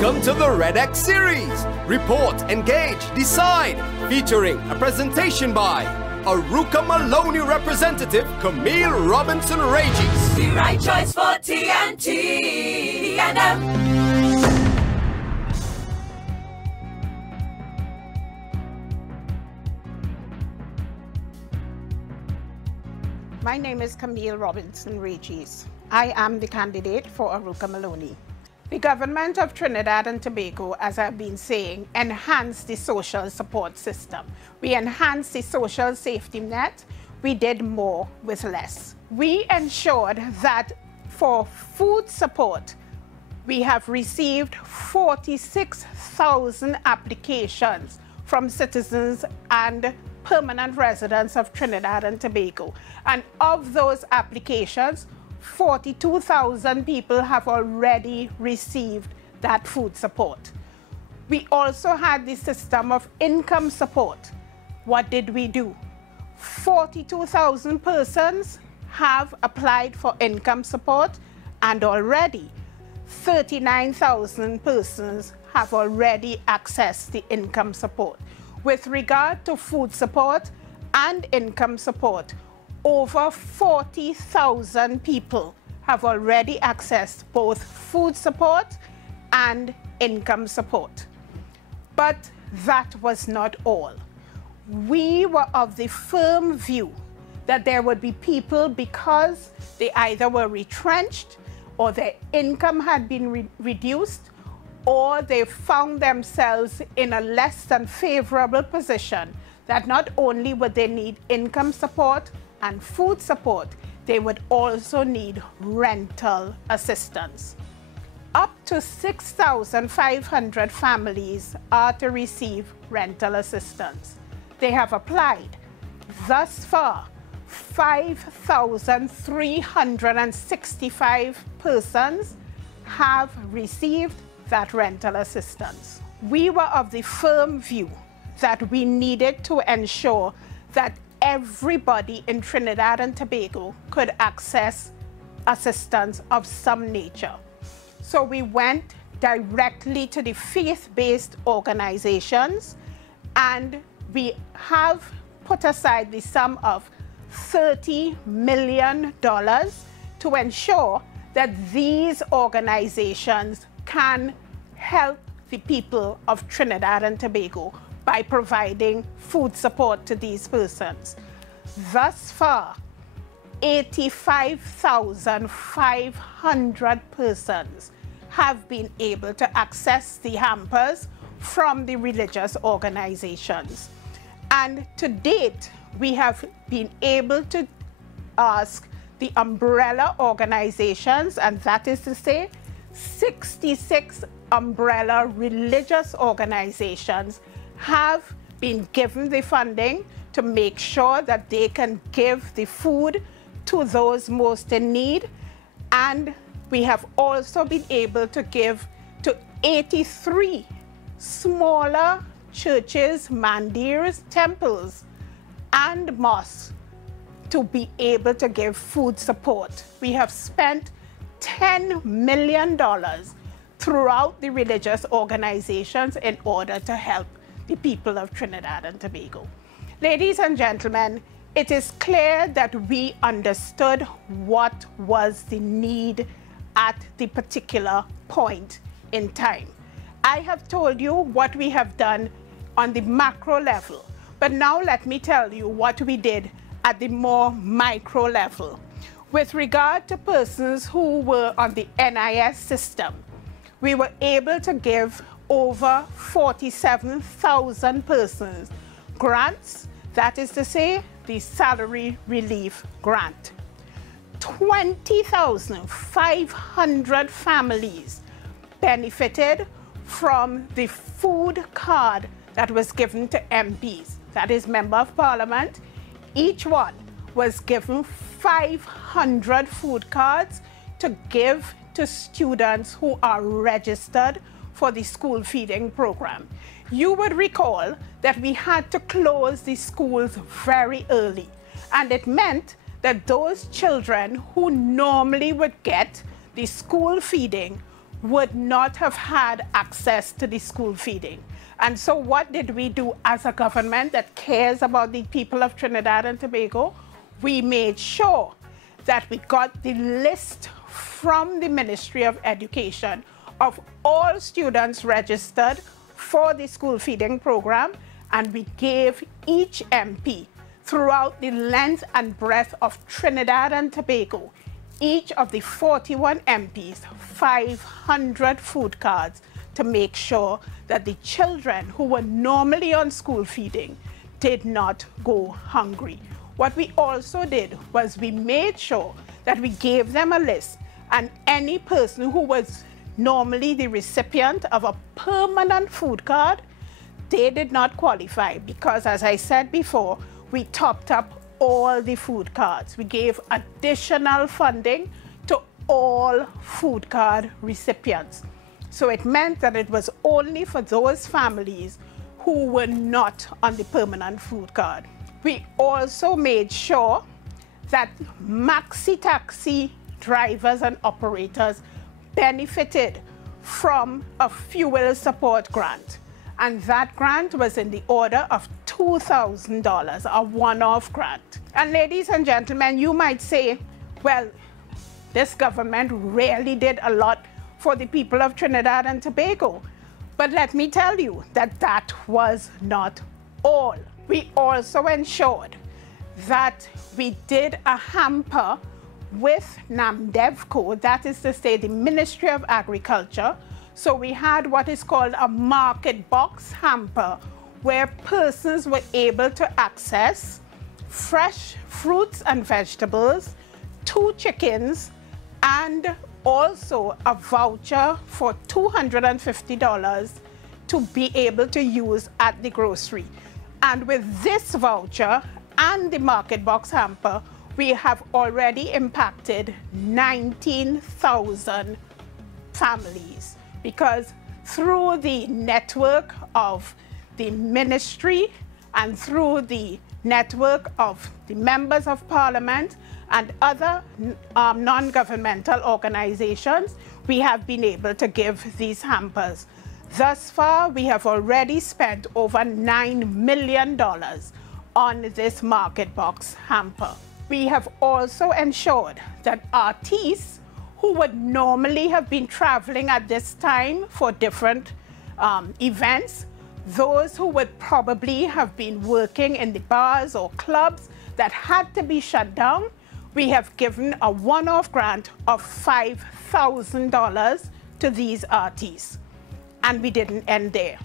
Welcome to the Red X series. Report, engage, decide. Featuring a presentation by Aruka Maloney representative Camille Robinson-Regis. The right choice for TNT and M. My name is Camille Robinson-Regis. I am the candidate for Aruka Maloney. The government of Trinidad and Tobago, as I've been saying, enhanced the social support system. We enhanced the social safety net. We did more with less. We ensured that for food support, we have received 46,000 applications from citizens and permanent residents of Trinidad and Tobago. And of those applications, 42,000 people have already received that food support. We also had the system of income support. What did we do? 42,000 persons have applied for income support, and already 39,000 persons have already accessed the income support. With regard to food support and income support, over 40,000 people have already accessed both food support and income support. But that was not all. We were of the firm view that there would be people, because they either were retrenched or their income had been reduced, or they found themselves in a less than favorable position, that not only would they need income support and food support, they would also need rental assistance. Up to 6,500 families are to receive rental assistance. They have applied. Thus far, 5,365 persons have received that rental assistance. We were of the firm view that we needed to ensure that everybody in Trinidad and Tobago could access assistance of some nature. So we went directly to the faith-based organizations, and we have put aside the sum of $30 million to ensure that these organizations can help the people of Trinidad and Tobago by providing food support to these persons. Thus far, 85,500 persons have been able to access the hampers from the religious organizations. And to date, we have been able to ask the umbrella organizations, and that is to say, 66 umbrella religious organizations have been given the funding to make sure that they can give the food to those most in need. And we have also been able to give to 83 smaller churches, mandirs, temples, and mosques to be able to give food support. We have spent $10 million throughout the religious organizations in order to help the people of Trinidad and Tobago. Ladies and gentlemen, it is clear that we understood what was the need at the particular point in time. I have told you what we have done on the macro level, but now let me tell you what we did at the more micro level. With regard to persons who were on the NIS system, we were able to give over 47,000 persons grants, that is to say, the salary relief grant. 20,500 families benefited from the food card that was given to MPs, that is, Member of Parliament. Each one was given 500 food cards to give to students who are registered for the school feeding program. You would recall that we had to close the schools very early, and it meant that those children who normally would get the school feeding would not have had access to the school feeding. And so what did we do as a government that cares about the people of Trinidad and Tobago? We made sure that we got the list from the Ministry of Education of all students registered for the school feeding program, and we gave each MP throughout the length and breadth of Trinidad and Tobago, each of the 41 MPs, 500 food cards to make sure that the children who were normally on school feeding did not go hungry. What we also did was we made sure that we gave them a list, and any person who was normally the recipient of a permanent food card, they did not qualify because, as I said before, we topped up all the food cards. We gave additional funding to all food card recipients. So it meant that it was only for those families who were not on the permanent food card. We also made sure that maxi taxi drivers and operators benefited from a fuel support grant. And that grant was in the order of $2,000, a one-off grant. And ladies and gentlemen, you might say, well, this government really did a lot for the people of Trinidad and Tobago. But let me tell you that that was not all. We also ensured that we did a hamper with NAMDEVCO, that is to say the Ministry of Agriculture. So we had what is called a market box hamper, where persons were able to access fresh fruits and vegetables, 2 chickens, and also a voucher for $250 to be able to use at the grocery. And with this voucher and the market box hamper, we have already impacted 19,000 families, because through the network of the ministry and through the network of the members of parliament and other non-governmental organizations, we have been able to give these hampers. Thus far, we have already spent over $9 million on this market box hamper. We have also ensured that artists who would normally have been traveling at this time for different events, those who would probably have been working in the bars or clubs that had to be shut down, we have given a one-off grant of $5,000 to these artists. And we didn't end there.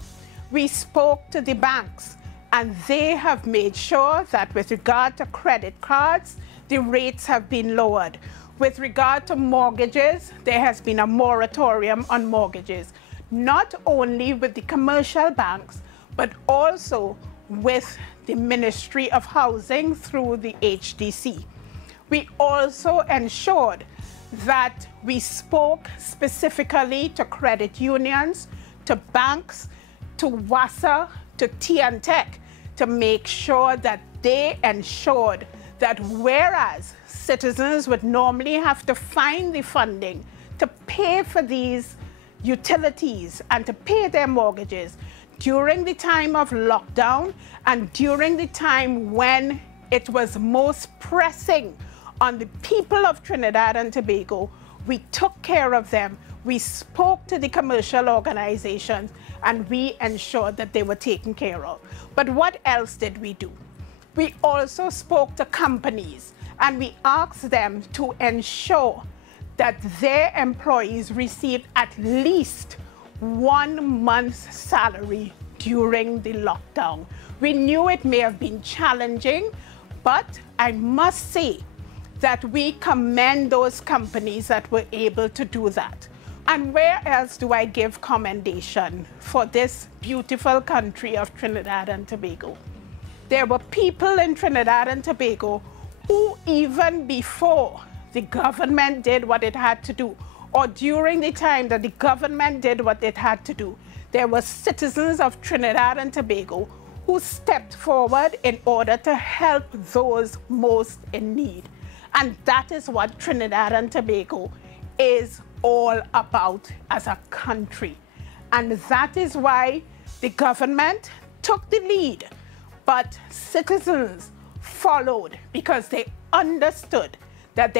We spoke to the banks, and they have made sure that with regard to credit cards, the rates have been lowered. With regard to mortgages, there has been a moratorium on mortgages, not only with the commercial banks, but also with the Ministry of Housing through the HDC. We also ensured that we spoke specifically to credit unions, to banks, to WASA, to TNTech, to make sure that they ensured that whereas citizens would normally have to find the funding to pay for these utilities and to pay their mortgages during the time of lockdown and during the time when it was most pressing on the people of Trinidad and Tobago, we took care of them. We spoke to the commercial organizations, and we ensured that they were taken care of. But what else did we do? We also spoke to companies, and we asked them to ensure that their employees received at least 1 month's salary during the lockdown. We knew it may have been challenging, but I must say that we commend those companies that were able to do that. And where else do I give commendation for this beautiful country of Trinidad and Tobago? There were people in Trinidad and Tobago who, even before the government did what it had to do, or during the time that the government did what it had to do, there were citizens of Trinidad and Tobago who stepped forward in order to help those most in need. And that is what Trinidad and Tobago is all about as a country. And that is why the government took the lead, but citizens followed because they understood that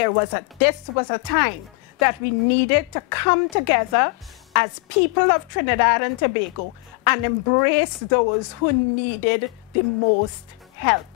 this was a time that we needed to come together as people of Trinidad and Tobago and embrace those who needed the most help.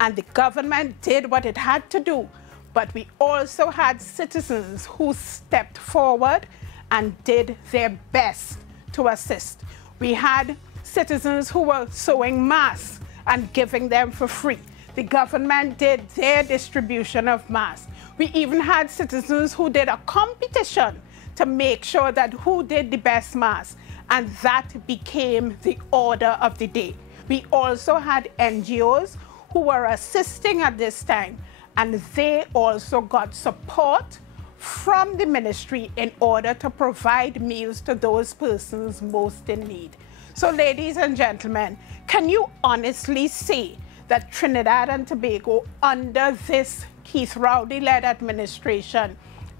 And the government did what it had to do, but we also had citizens who stepped forward and did their best to assist. We had citizens who were sewing masks and giving them for free. The government did their distribution of masks. We even had citizens who did a competition to make sure that who did the best mask, and that became the order of the day. We also had NGOs who were assisting at this time, and they also got support from the ministry in order to provide meals to those persons most in need. So ladies and gentlemen, can you honestly say that Trinidad and Tobago under this Keith Rowley-led administration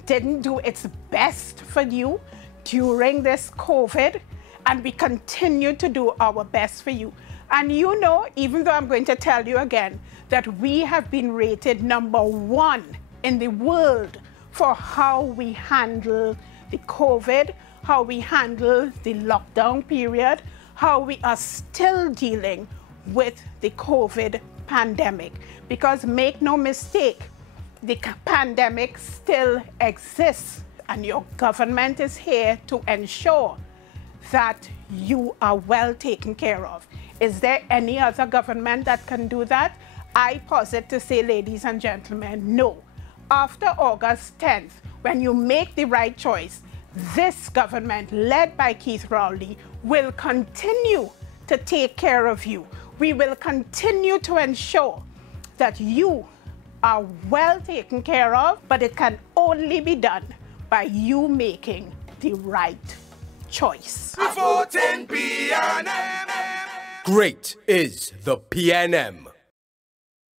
didn't do its best for you during this COVID? And we continue to do our best for you. And you know, even though I'm going to tell you again, that we have been rated #1 in the world for how we handle the COVID, how we handle the lockdown period, how we are still dealing with the COVID pandemic. Because make no mistake, the pandemic still exists, and your government is here to ensure that you are well taken care of. Is there any other government that can do that? I posit to say, ladies and gentlemen, no. After August 10th, when you make the right choice, this government, led by Keith Rowley, will continue to take care of you. We will continue to ensure that you are well taken care of, but it can only be done by you making the right choice. Great is the PNM.